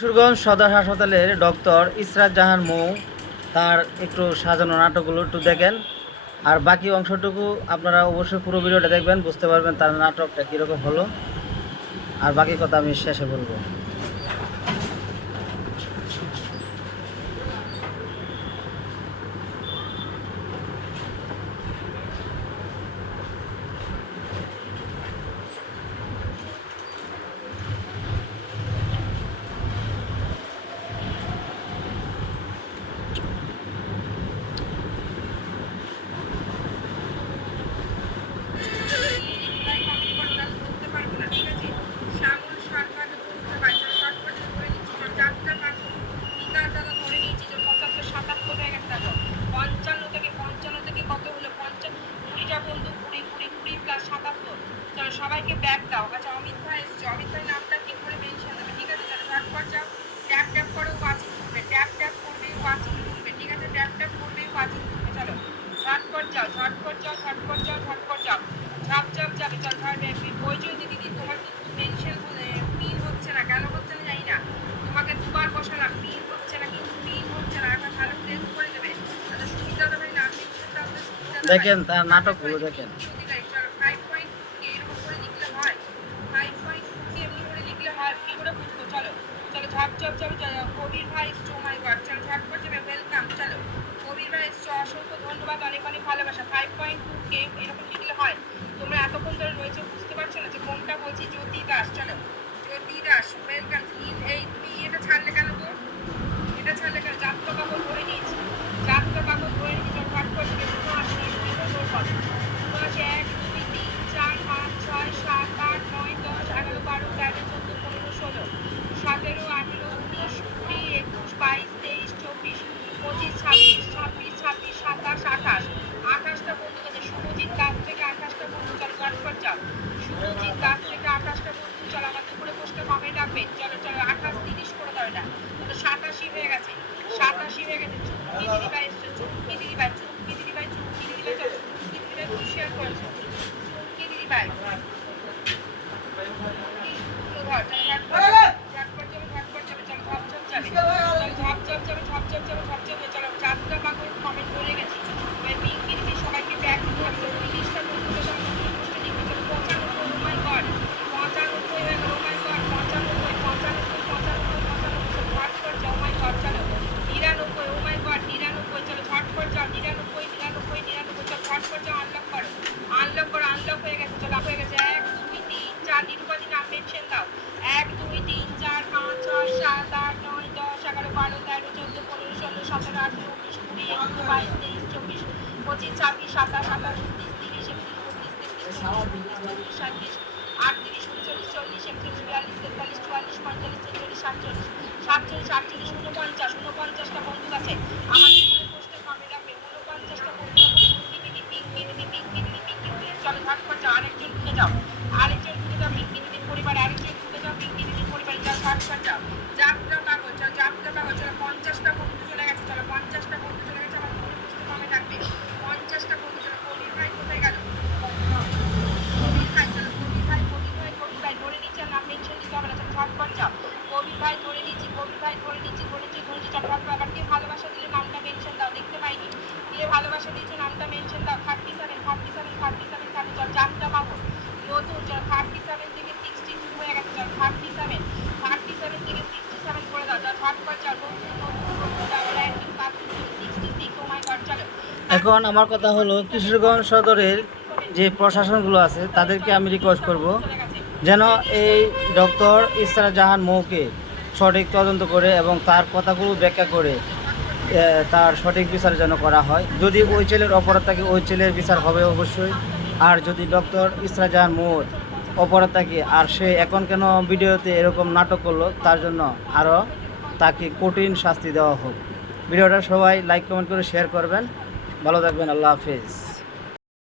কিশোরগঞ্জ সদর হাসপাতালের ডক্টর ইসরাত জাহান মৌ তার একটু সাজানো নাটকগুলো একটু দেখেন, আর বাকি অংশটুকু আপনারা অবশ্যই পুরো ভিডিওটা দেখবেন, বুঝতে পারবেন তার নাটকটা কীরকম হলো। আর বাকি কথা আমি শেষে বলবো। সবাইকে ব্যাগ দাও। আচ্ছা, অমিত ভাই এসছে। অমিত ভাই নামটা ঠিক করে মেনশন দেবে, ঠিক আছে? তাহলে ঝটপট যাও, ট্যাপ ট্যাপ করে ওয়াচিং করবে, ট্যাপ ট্যাপ করবে ওয়াচিং করবে, ঠিক আছে? ট্যাপ ট্যাপ করবে ওয়াচিং করবে। চলো ঝটপট যাও, ঝটপট যাও, ঝটপট যাও, ঝটপট যাও, ঝাপ ঝাপ যাবে। চল ওই যে দিদি, তোমার কিন্তু মেনশন পিন হচ্ছে না, কেন হচ্ছে না জানি না। তোমাকে দুবার বসালাম, পিন হচ্ছে না, কিন্তু পিন হচ্ছে না। একটা ভালো প্লেস করে দেবে, তাহলে সুবিধা দেবে না। দেখেন তার নাটকগুলো দেখেন। কবির ভাই এসছো, মাই গড। চলো ঝটপট যাবে, ওয়েলকাম। চলো কবির ভাই এসছো, অসংখ্য ধন্যবাদ, অনেক অনেক ভালোবাসা। 5.2K এরকম লিখলে হয়। তোমরা এতক্ষণ ধরে রয়েছে, বুঝতে পারছো না যে কোনটা বলছি? জ্যোতি দাস। চলো জ্যোতি দাস, ওয়েলকাম। এই তুমি এটা ছাড়লে কেন গো? এটা ছাড়লে কেন? যাত্রা কাপড় ধরে নিয়েছি, যাত্রা কাপড় ধরে নিয়েছি। ঝটপট যাবে। শুনো আসে, শুনো পদ, শুনো আসে। 1 2 3 4 5 6 7 8 9 10 11 12 13 14 15 16 17 18 19 20 21 22 23 24 25 26 26 26 27 28 28টা বন্ধু আছে। শুভজিৎ দাস থেকে 28টা বন্ধু। চলো ঝটপট যাও। শুভজিৎ দাস থেকে 28টা বন্ধু। চলো আমার দুপুরে পোস্টে কমে ডাকবেন। চলো চলো 28 30 করে দাও। এটা তো 87 হয়ে গেছে, 87 হয়ে গেছে। চুমকি দিদি ভাই এসছো, চুমকি দিদি ভাই, চুমকি দিদি ভাই, চুমকি দিদি ভাই। চলো চুমকি দিদি ভাই ফুল শেয়ার করেছো, চুমকি দিদি ভাই। আনলক করো, আনলক হয়ে গেছে। চলো হয়ে গেছে। 1 2 3 4 নিরুপাধি নাম মেনশন দাও। 1 2 3 4 5 6 7 8 9 10 11 12 13 14 15 16 17 18 19 20 21 22 23 24 25 26 27 28 29 30 31 32 33 34 35 36 38 39 40 41 42 43 44 45 46 47 48 49 49টা বন্ধু আছে আমার পোস্টে কমে রাখবে। 49টা বন্ধু চলো ঝটপট যাও। আরেকজন ঢুকে যাও, আরেকজন ঢুকে যাও। মিঙ্কি দিদির পরিবারে আরেকজন ঢুকে যাও। মিঙ্কি দিদির পরিবারে যাও, ঝটপট যাও। যাত্রা কাগজ, চলো যাত্রা কাগজ। চলো 50টা বন্ধু চলে গেছে। চলো 50টা বন্ধু চলে গেছে। আমার দুপুরে পোস্টে কমে থাকবে 50টা বন্ধু। চলো কবির ভাই কোথায় গেল? কবির ভাই, চলো কবির ভাই, কবির ভাই, কবির ভাই ধরে নিচ্ছে। নাম মেনশন দিতে হবে না। চলো ঝটপট যাও। কবির ভাই ধরে নিচ্ছি, কবির ভাই ধরে নিচ্ছি, ধরেছি ধরেছি। চলো ঝটপট। আবার কে ভালোবাসা দিলে নামটা মেনশন দাও, দেখতে পাইনি। কে ভালোবাসা দিয়েছো নামটা মেনশন দাও। 37 37 37 30। চল যাত্রা পাবো নতুন। চল 37 থেকে 62 হয়ে গেছে। চল 37 37 থেকে 67 করে দাও। চল ঝটপট চল। নতুন নতুন নতুন আবার একদিন কাজ 66। ও মাই গড। চলো এখন আমার কথা হলো, কিশোরগঞ্জ সদরের যে প্রশাসনগুলো আছে তাদেরকে আমি রিকোয়েস্ট করব যেন এই ডক্টর ইসরাত জাহান মৌকে সঠিক তদন্ত করে এবং তার কথাগুলো ব্যাখ্যা করে তার সঠিক বিচার যেন করা হয়। যদি ওই ছেলের অপরাধ থাকে ওই ছেলের বিচার হবে অবশ্যই। আর যদি ডক্টর ইসরাত জাহান মৌর অপরাধ থাকে আর সে এখন কেন ভিডিওতে এরকম নাটক করলো, তার জন্য আরও তাকে কঠিন শাস্তি দেওয়া হোক। ভিডিওটা সবাই লাইক কমেন্ট করে শেয়ার করবেন। ভালো থাকবেন। আল্লাহ হাফিজ।